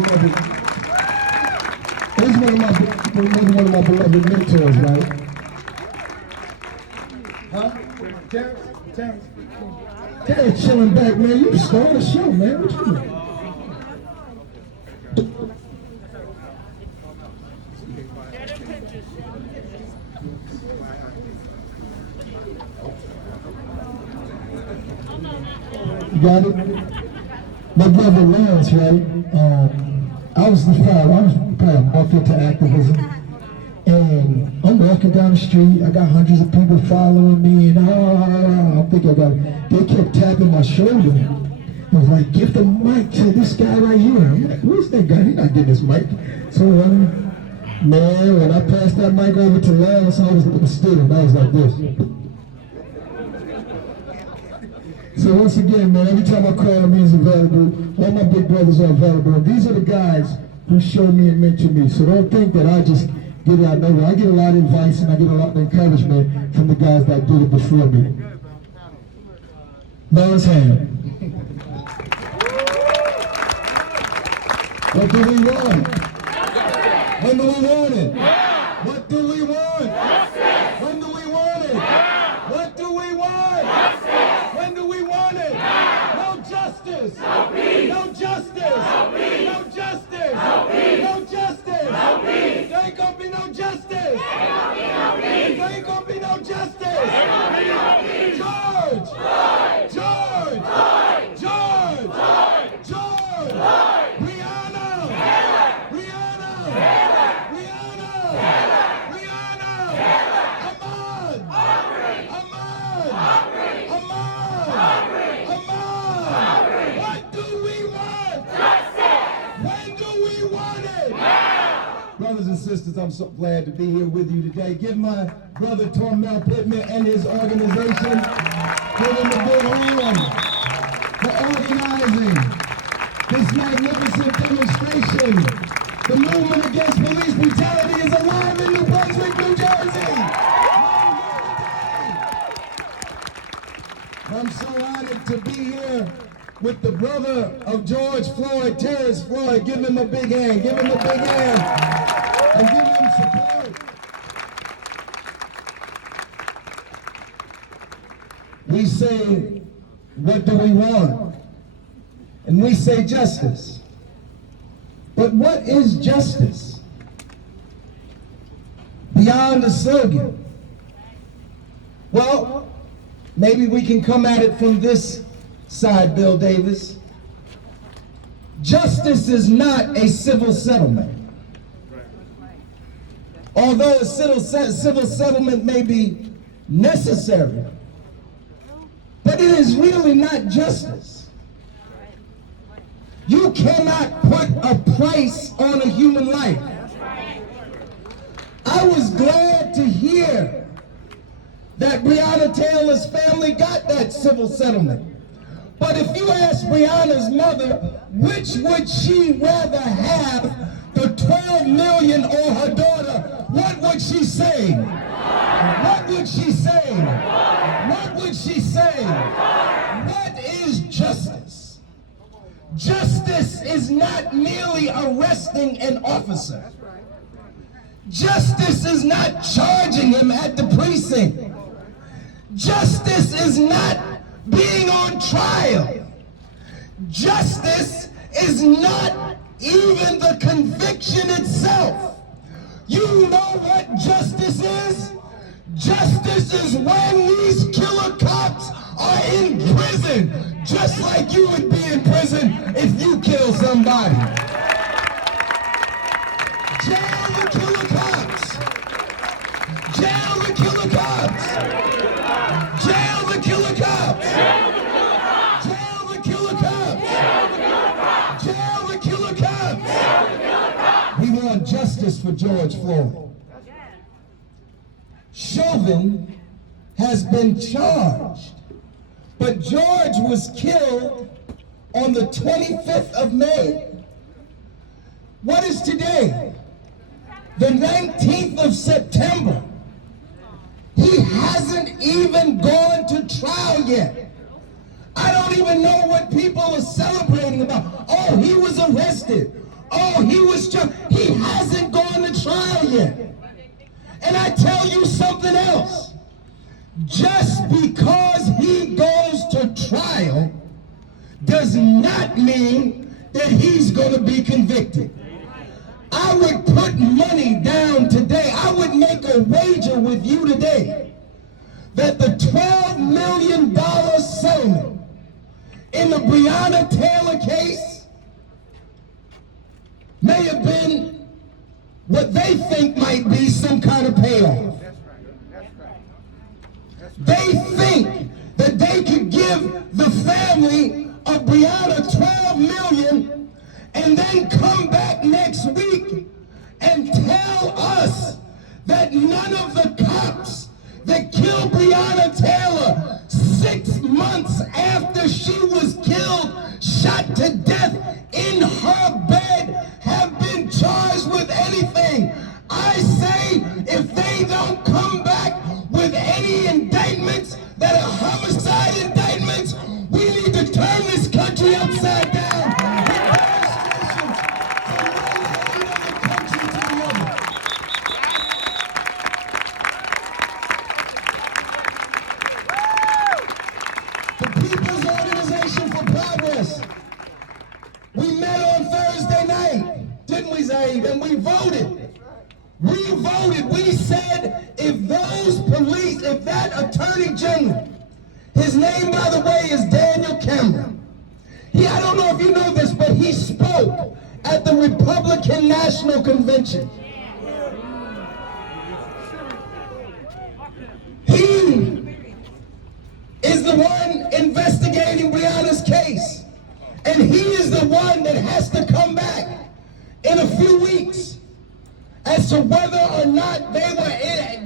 He's one of my beloved mentors, right? Huh? Terrence. Terrence chilling back, man. You stole the show, man. What you doing? You got it? My brother Lance, right? I was probably a month into activism, and I'm walking down the street. I got hundreds of people following me, and I'm thinking about it. They kept tapping my shoulder. I was like, give the mic to this guy right here. I'm like, who's that guy? He's not getting this mic. So, man, when I passed that mic over to Lance, I was student. I was like this. So once again, man, every time I call him, he's available. All my big brothers are available. And these are the guys who show me and mentor me. So don't think that I just get it out of nowhere. I get a lot of advice and I get a lot of encouragement from the guys that did it before me. Lawrence Hamm. What do we want? When do we want it? What do we want? When do we want it? What do we want? When do we want it? No justice! No peace! No justice! No peace! No justice! No peace! No justice! No peace! There ain't gonna be no justice! There ain't gonna be no justice! There ain't gonna be no peace! George! Floyd! George! Floyd! George! Floyd! George! Floyd! Rihanna! Taylor! Rihanna! Taylor! Rihanna! Taylor! Rihanna! Taylor! Ahmad! Aubrey! Ahmad! Aubrey! What do we want? Justice! When do we want it? Now! Brothers and sisters, I'm so glad to be here with you today. Give my brother Tormel Pittman and his organization, give him a big hand for organizing this magnificent demonstration. The movement against police brutality is alive in New Brunswick, New Jersey. I'm so honored to be here with the brother of George Floyd, Terrence Floyd. Give him a big hand. Give him a big hand. And give him support. We say, what do we want? And we say justice. But what is justice? Beyond the slogan. Well, maybe we can come at it from this side, Bill Davis. Justice is not a civil settlement. Although a civil settlement may be necessary, but it is really not justice. You cannot put a price on a human life. I was glad to hear that Breonna Taylor's family got that civil settlement. But if you ask Breonna's mother, which would she rather have, the 12 million or her daughter, what would she say? What would she say? What would she say? What is justice? Justice is not merely arresting an officer. Justice is not charging him at the precinct. Justice is not being on trial. Justice is not even the conviction itself. You know what justice is? Justice is when these killer cops are in prison, just like you would be in prison if you kill somebody. Jail the killer cops. Jail the killer cops. Jail the killer cops. Jail the killer cops. Jail the killer cops. We want justice for George Floyd. Chauvin has been charged, but George was killed on the 25th of May. What is today? The 19th of September. He hasn't even gone to trial yet. I don't even know what people are celebrating about. Oh, he was arrested. Oh, he hasn't gone to trial yet. And I tell you something else. Just because he goes to trial does not mean that he's going to be convicted. I would put money down today. I would make a wager with you today that the $12 million settlement in the Breonna Taylor case may have been what they think might be some kind of payoff. They think that they could give the family of Breonna $12 million and then come back next week and tell us that none of the cops that killed Breonna Taylor 6 months after she was killed, shot to death in her bed, have been charged with anything. I say if they don't come back with any indictments that are homicide indictments, we need to turn this country upside down. The People's Organization for Progress. We met on Thursday night, didn't we, Syed? And we voted. We voted. We said if that Attorney General, his name, by the way, is Daniel Cameron. I don't know if you know this, but he spoke at the Republican National Convention. He is the one investigating Breonna's case. And he is the one that has to come back in a few weeks as to whether or not they were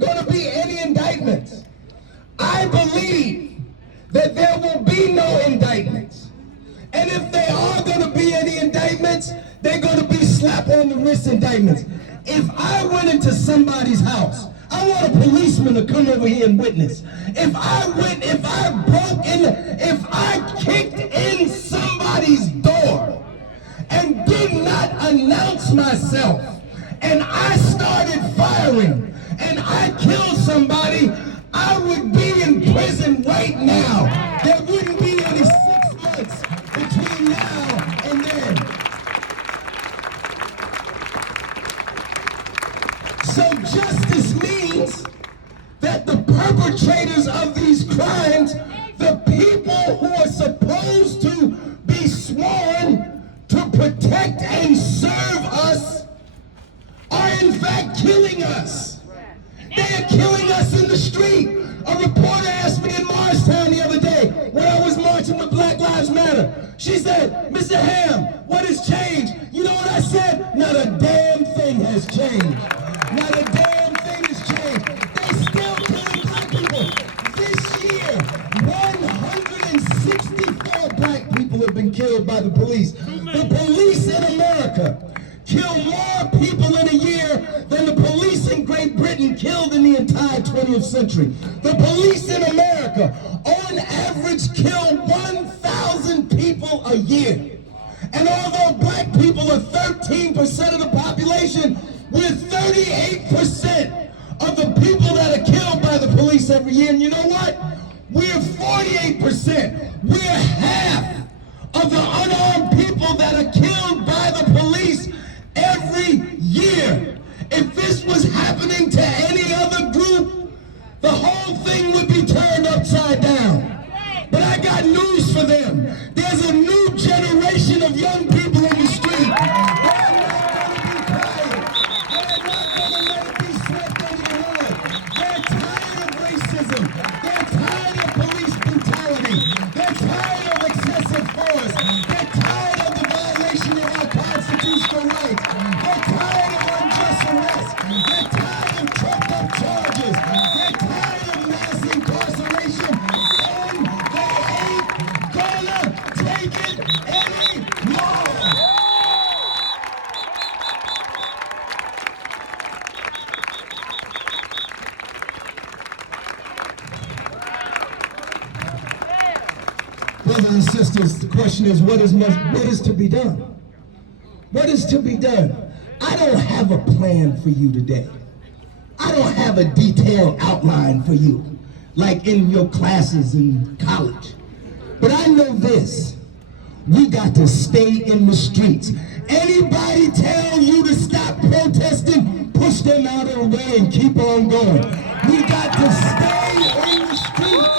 going to be any indictments. I believe that there will be no indictments. And if there are going to be any indictments, they're going to be slap on the wrist indictments. If I went into somebody's house, I want a policeman to come over here and witness. If I kicked in somebody's door and did not announce myself, and I started firing, and I killed somebody, I would be in prison right now. There wouldn't be any 6 months between now and then. So justice means that the perpetrators of these crimes, the people who are supposed to be sworn to protect and serve us, are in fact killing us. They are killing us in the street. A reporter asked me in Morristown the other day when I was marching with Black Lives Matter. She said, "Mr. Hamm, what has changed?" You know what I said? Not a damn thing has changed. Not a damn thing has changed. They still killing black people. This year, 164 black people have been killed by the police. The police in America kill more people in a year than the police in Great Britain killed in the entire 20th century. The police in America, on average, kill 1,000 people a year. And although black people are 13% of the population, we're 38% of the people that are killed by the police every year. And you know what? We're 48%. We're half of the unarmed people that are killed by the police every year. If this was happening to any other group, the whole thing would be turned upside down. But I got news for them. There's a new generation of young people in the street. They're not going to be quiet. They're not going to let it be swept under the rug. They're tired of racism. They're tired of police brutality. They're tired of excessive force. They're tired of the violation of our constitutional rights. They're tired of unjust arrests. They're tired of trumped up charges. They're tired of mass incarceration. And they ain't gonna take it anymore. Brothers and sisters, the question is, what is to be done? What is is to be done. I don't have a plan for you today. I don't have a detailed outline for you, like in your classes in college. But I know this, we got to stay in the streets. Anybody tell you to stop protesting, push them out of the way and keep on going. We got to stay in the streets.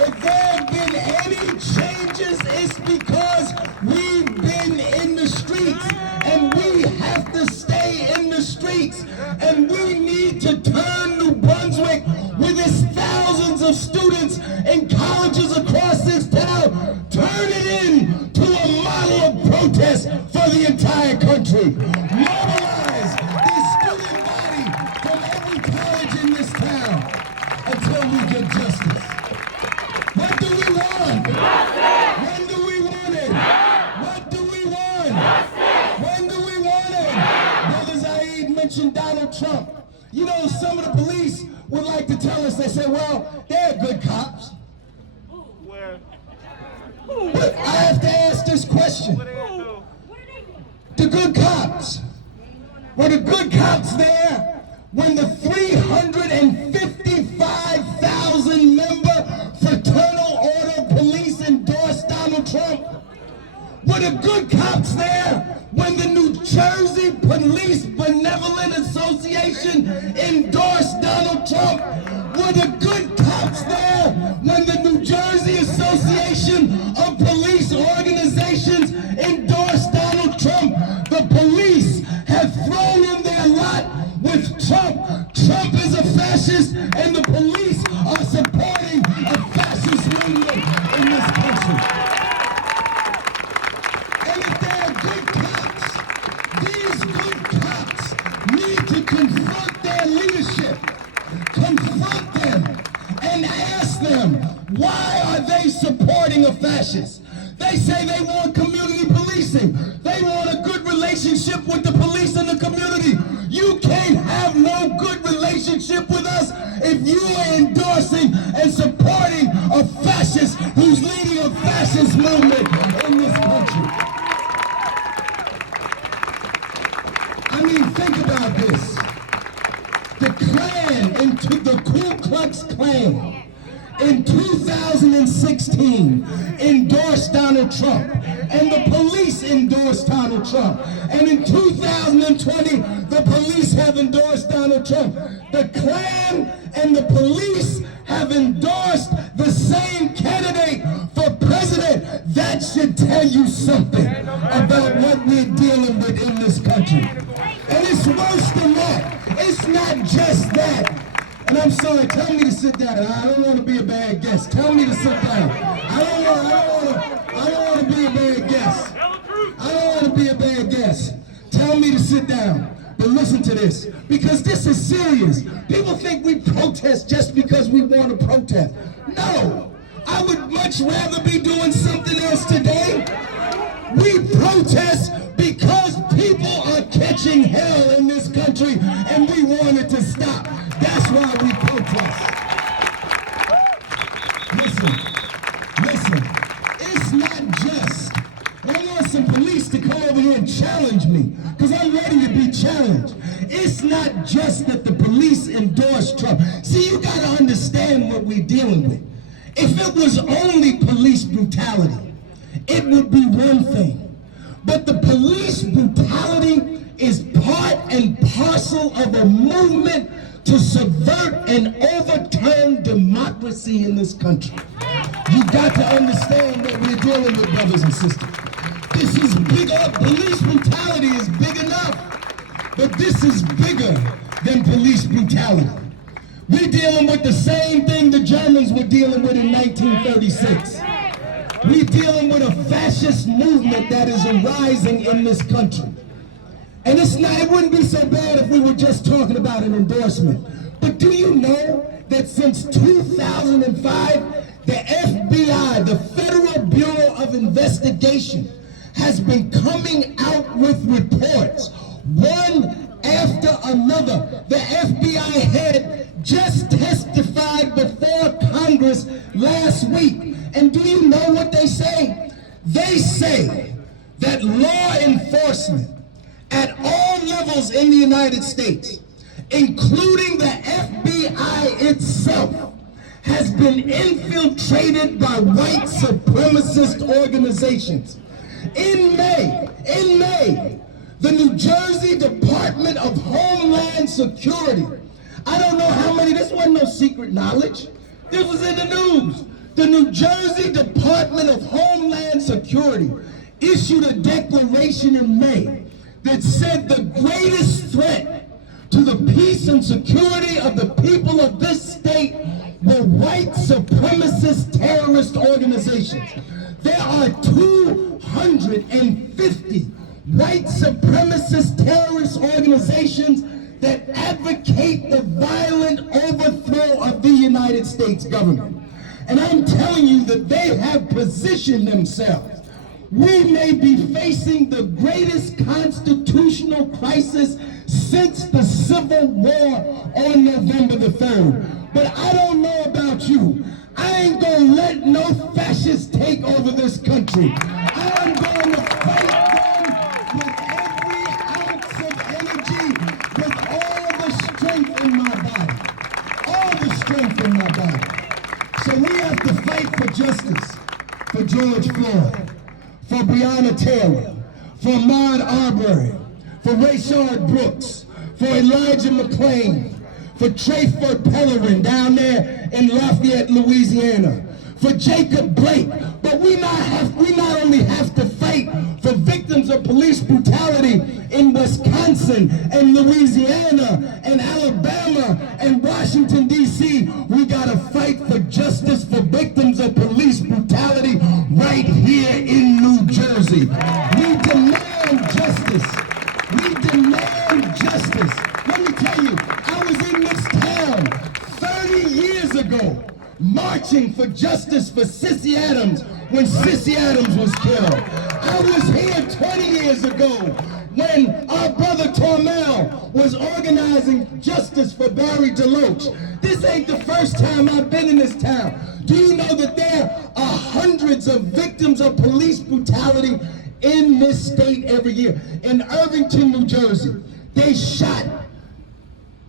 If there have been any changes, it's because we've been in the streets, and we have to stay in the streets. And we need to turn New Brunswick, with its thousands of students in colleges across this town, turn it into a model of protest for the entire country. Mobilize the student body from every college in this town until we get justice. What do we want? Justice. When do we want it? What do we want? Justice. When do we want it? Brother Syed mentioned Donald Trump. You know, some of the police would like to tell us, they say, well, they're good cops. Where? But I have to ask this question. What do they do? The good cops. Were the good cops there when the 355,000 member Fraternal Order of Police endorsed Donald Trump? Were the good cops there when the New Jersey Police Benevolent Association endorsed Donald Trump? Were the good cops there when the New Jersey Association of Police Organizations endorsed Donald Trump? The police have thrown in their lot with Trump. Trump is a fascist, and the police are supporting a fascist movement in this country. And if they are good cops, these good cops need to confront their leadership, confront them, and ask them, why are they supporting a fascist? They say they want community policing. They want a good relationship with the police and the community. You can't have no good relationship with us if you are endorsing and supporting a fascist who's leading a fascist movement in this country. I mean, think about this. The Klan, into the Ku Klux Klan, in 2016 endorsed Donald Trump, and the police endorsed Donald Trump, and in 2020 the police have endorsed Donald Trump. The Klan and the police have endorsed the same candidate for president. That should tell you something about what we're dealing with in this country. And it's worse than that. It's not just that. And I'm sorry, tell me to sit down. I don't want to be a bad guest. Tell me to sit down. I don't want to be a bad guest. I don't want to be a bad guest. Tell me to sit down. But listen to this, because this is serious. People think we protest just because we want to protest. No, I would much rather be doing something else today. We protest because people are catching hell in this country, and we want it to stop. That's why we protest. Listen, it's not just, and I want some police to come over here and challenge me, because I'm ready to be challenged. It's not just that the police endorse Trump. See, you got to understand what we're dealing with. If it was only police brutality, it would be one thing. But the police brutality is part and parcel of a movement to subvert and overturn democracy in this country. You got to understand what we're dealing with, brothers and sisters. This is bigger. Police brutality is big enough, but this is bigger than police brutality. We're dealing with the same thing the Germans were dealing with in 1936. We're dealing with a fascist movement that is arising in this country. And it wouldn't be so bad if we were just talking about an endorsement. But do you know that since 2005, the FBI, the Federal Bureau of Investigation, has been coming out with reports, one after another. The FBI head just testified before Congress last week. And do you know what they say? They say that law enforcement at all levels in the United States, including the FBI itself, has been infiltrated by white supremacist organizations. In May, the New Jersey Department of Homeland Security, I don't know how many, this wasn't no secret knowledge, this was in the news. The New Jersey Department of Homeland Security issued a declaration in May that said the greatest threat to the peace and security of the people of this state were white supremacist terrorist organizations. There are 250 white supremacist terrorist organizations that advocate the violent overthrow of the United States government. And I'm telling you that they have positioned themselves. We may be facing the greatest constitutional crisis since the Civil War on November the 3rd. But I don't know about you. I ain't gonna let no fascists take over this country. I'm going to fight them with every ounce of energy, with all the strength in my body. All the strength in my body. So we have to fight for justice, for George Floyd, for Breonna Taylor, for Ahmaud Arbery, for Rayshard Brooks, for Elijah McClain, for Trayford Pellerin down there in Lafayette, Louisiana, for Jacob Blake. But we not only have to fight for victims of police brutality in Wisconsin and Louisiana and Alabama and Washington, D.C., we gotta fight for justice for victims of police brutality right here in New Jersey. We demand justice. We demand justice. Let me tell you, I was in this town 30 years ago marching for justice for Sissy Adams when Sissy Adams was killed. I was here 20 years ago when our brother Tormel was organizing justice for Barry DeLoach. This ain't the first time I've been in this town. Do you know that there are hundreds of victims of police brutality in this state every year? In Irvington, New Jersey, they shot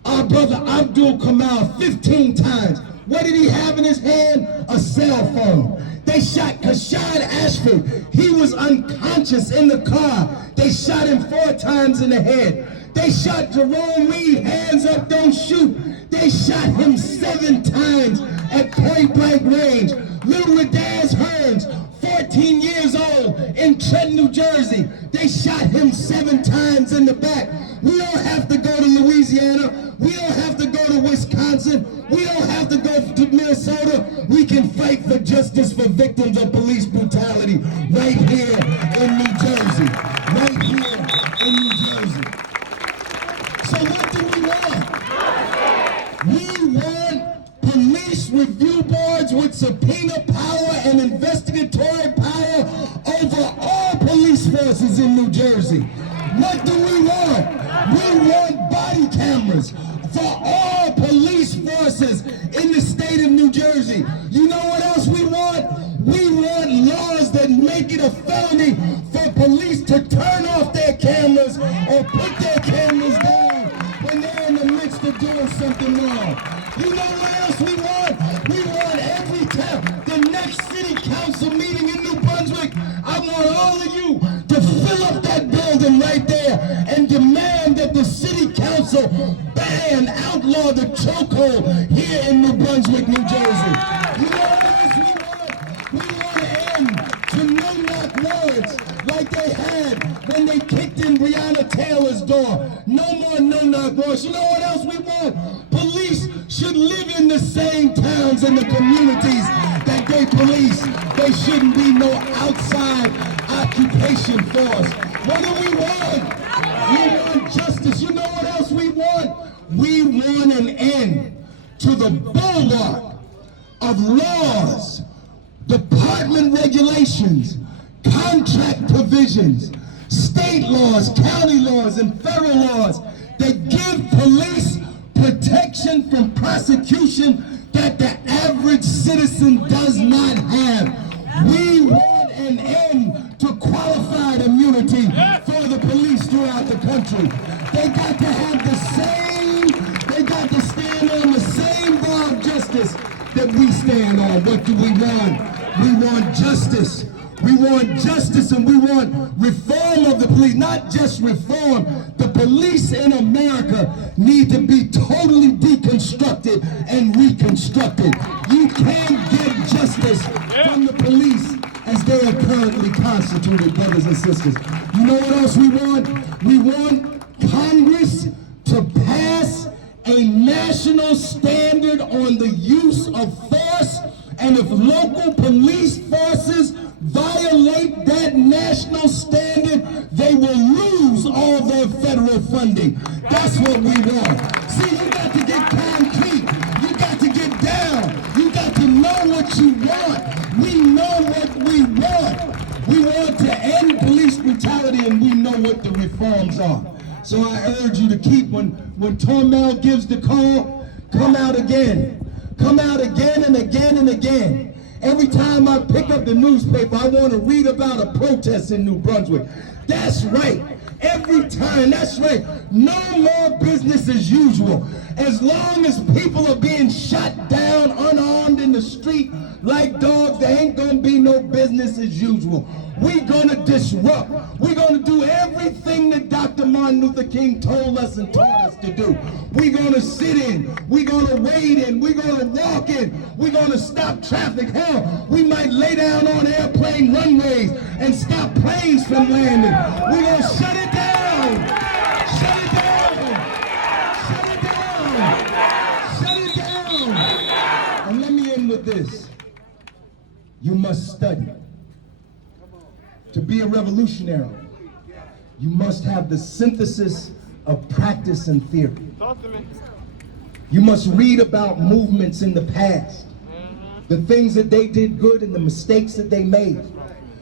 our brother Abdul Kamal 15 times. What did he have in his hand? A cell phone. They shot Kashad Ashford. He was unconscious in the car. They shot him 4 times in the head. They shot Jerome Reed, hands up, don't shoot. They shot him 7 times at point blank range. Little Radaz Hearns, 14 years old, in Trenton, New Jersey. They shot him 7 times in the back. We don't have to go to Louisiana. We don't have to go to Wisconsin. We don't have to go to Minnesota. We can fight for justice for victims of police brutality right here in New Jersey. Right here in New Jersey. So what do we want? We want police review boards with subpoena power and investigatory power over all police forces in New Jersey. What do we want? We want body cameras for all police forces in the state of New Jersey. You know what else we want? We want laws that make it a felony for police to turn off their cameras or put their cameras down when they're in the midst of doing something wrong. You know what else we want? We want every time the next city council meeting in New Brunswick, I want all of you to fill up that building right there and demand that the city council outlaw the chokehold here in New Brunswick, New Jersey. You know what else we want? We want to end to no-knock warrants like they had when they kicked in Breonna Taylor's door. No more no-knock warrants. You know what else we want? Police should live in the same towns and the communities that they police. They shouldn't be no outside occupation force. What do we want? We want justice. You know what else we want? We want an end to the bulwark of laws, department regulations, contract provisions, state laws, county laws, and federal laws that give police protection from prosecution that the average citizen does not have. We want an end to qualified immunity. unity for the police throughout the country. They got to have the same, they got to stand on the same bar of justice that we stand on. What do we want? We want justice. We want justice, and we want reform of the police. Not just reform. The police in America need to be totally deconstructed and reconstructed. You can't get justice from the police as they are currently constituted, brothers and sisters. You know what else we want? We want Congress to pass a national standard on the use of force, and if local police forces violate that national standard, they will lose all their federal funding. That's what we want. See, you got to get concrete. You got to get down. You got to know what you want. We know what we want. We want to end police brutality, and we know what the reforms are. So I urge you to keep, when Tormel gives the call, come out again. Come out again and again and again. Every time I pick up the newspaper, I want to read about a protest in New Brunswick. That's right. Every time, that's right. No more business as usual. As long as people are being shot down unarmed in the street like dogs, there ain't gonna be no business as usual. We're gonna disrupt. We're gonna do everything that Dr. Martin Luther King told us and taught us to do. We're gonna sit in. We're gonna wade in. We're gonna walk in. We're gonna stop traffic. Hell, we might lay down on airplane runways and stop planes from landing. We're gonna shut it down. Shut it down. Shut it down. Shut it down. And let me end with this. You must study. To be a revolutionary, you must have the synthesis of practice and theory. Talk to me. You must read about movements in the past, the things that they did good and the mistakes that they made,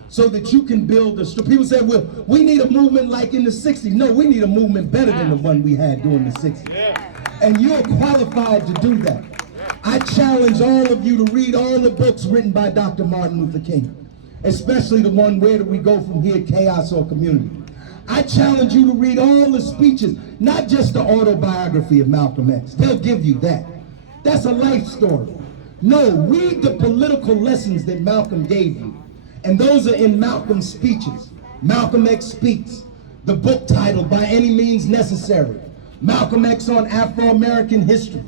so that you can build a story. People say, well, we need a movement like in the 60s. No, we need a movement better than the one we had during the 60s. And you're qualified to do that. I challenge all of you to read all the books written by Dr. Martin Luther King, especially the one, Where Do We Go From Here, Chaos or Community. I challenge you to read all the speeches, not just the autobiography of Malcolm X. They'll give you that. That's a life story. No, read the political lessons that Malcolm gave you. And those are in Malcolm's speeches. Malcolm X Speaks, the book titled By Any Means Necessary. Malcolm X on Afro-American history.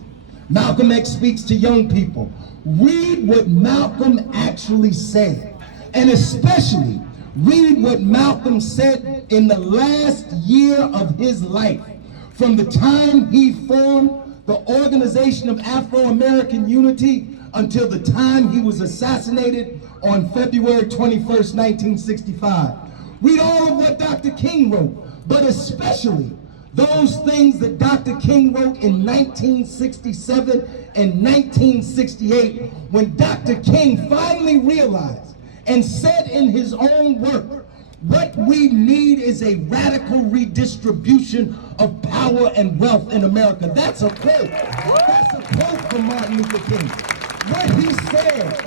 Malcolm X Speaks to Young People. Read what Malcolm actually said. And especially, read what Malcolm said in the last year of his life. From the time he formed the Organization of Afro-American Unity until the time he was assassinated on February 21st, 1965. Read all of what Dr. King wrote, but especially those things that Dr. King wrote in 1967 and 1968, when Dr. King finally realized and said in his own work, what we need is a radical redistribution of power and wealth in America. That's a quote. That's a quote from Martin Luther King. What he said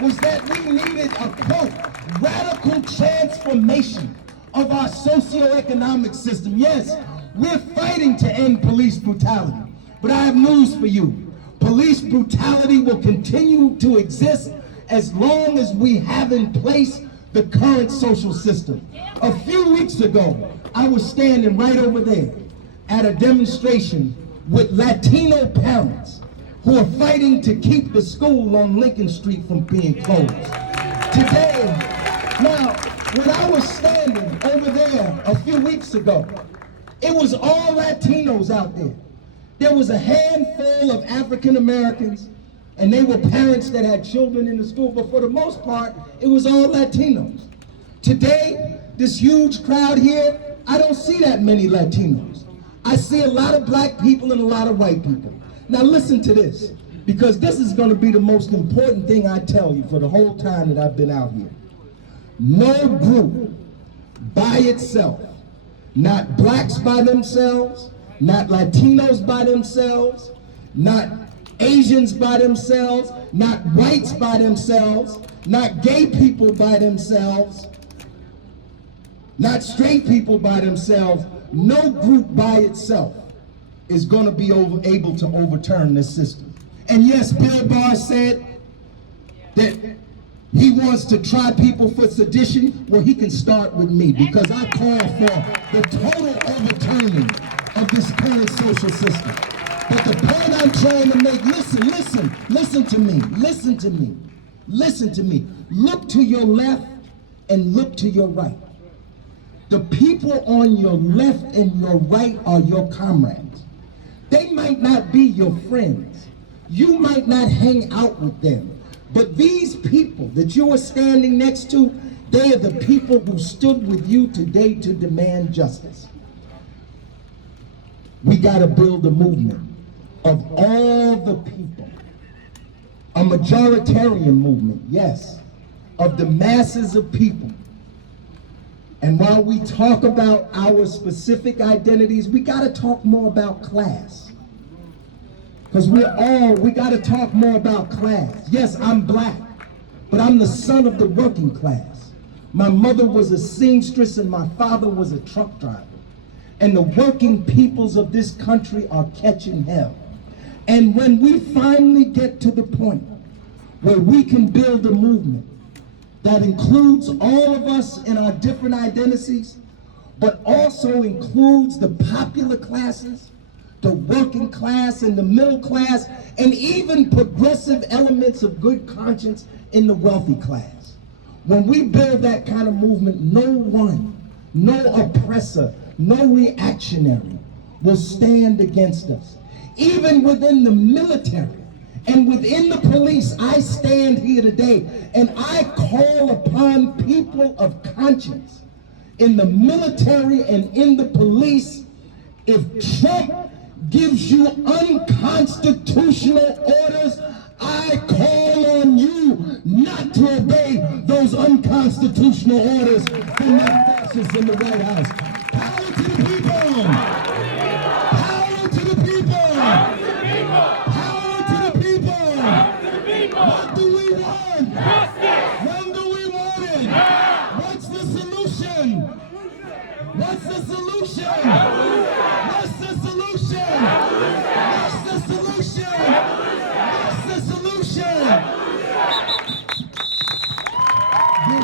was that we needed a, quote, radical transformation of our socioeconomic system. Yes, we're fighting to end police brutality, but I have news for you. Police brutality will continue to exist as long as we have in place the current social system. A few weeks ago, I was standing right over there at a demonstration with Latino parents who are fighting to keep the school on Lincoln Street from being closed. Today, now, when I was standing over there a few weeks ago, it was all Latinos out there. There was a handful of African Americans, and they were parents that had children in the school, but for the most part, it was all Latinos. Today, this huge crowd here, I don't see that many Latinos. I see a lot of black people and a lot of white people. Now listen to this, because this is going to be the most important thing I tell you for the whole time that I've been out here. No group by itself, not blacks by themselves, not Latinos by themselves, not Asians by themselves, not whites by themselves, not gay people by themselves, not straight people by themselves, no group by itself is going to be able to overturn this system. And yes, Bill Barr said that he wants to try people for sedition. Well, he can start with me, because I call for the total overturning of this current social system. But the point I'm trying to make, listen to me. Look to your left and look to your right. The people on your left and your right are your comrades. They might not be your friends. You might not hang out with them. But these people that you are standing next to, they are the people who stood with you today to demand justice. We got to build a movement of all the people, a majoritarian movement, yes, of the masses of people. And while we talk about our specific identities, we got to talk more about class. Because we got to talk more about class. Yes, I'm black, but I'm the son of the working class. My mother was a seamstress and my father was a truck driver. And the working peoples of this country are catching hell. And when we finally get to the point where we can build a movement that includes all of us in our different identities, but also includes the popular classes, the working class and the middle class, and even progressive elements of good conscience in the wealthy class. When we build that kind of movement, no one, no oppressor, no reactionary will stand against us. Even within the military and within the police, I stand here today and I call upon people of conscience in the military and in the police. If Trump gives you unconstitutional orders, I call on you not to obey those unconstitutional orders from that fascists in the White House. Power to the people! Power to the people! Power to the people! What do we want? When do we want it? What's the solution? What's the solution?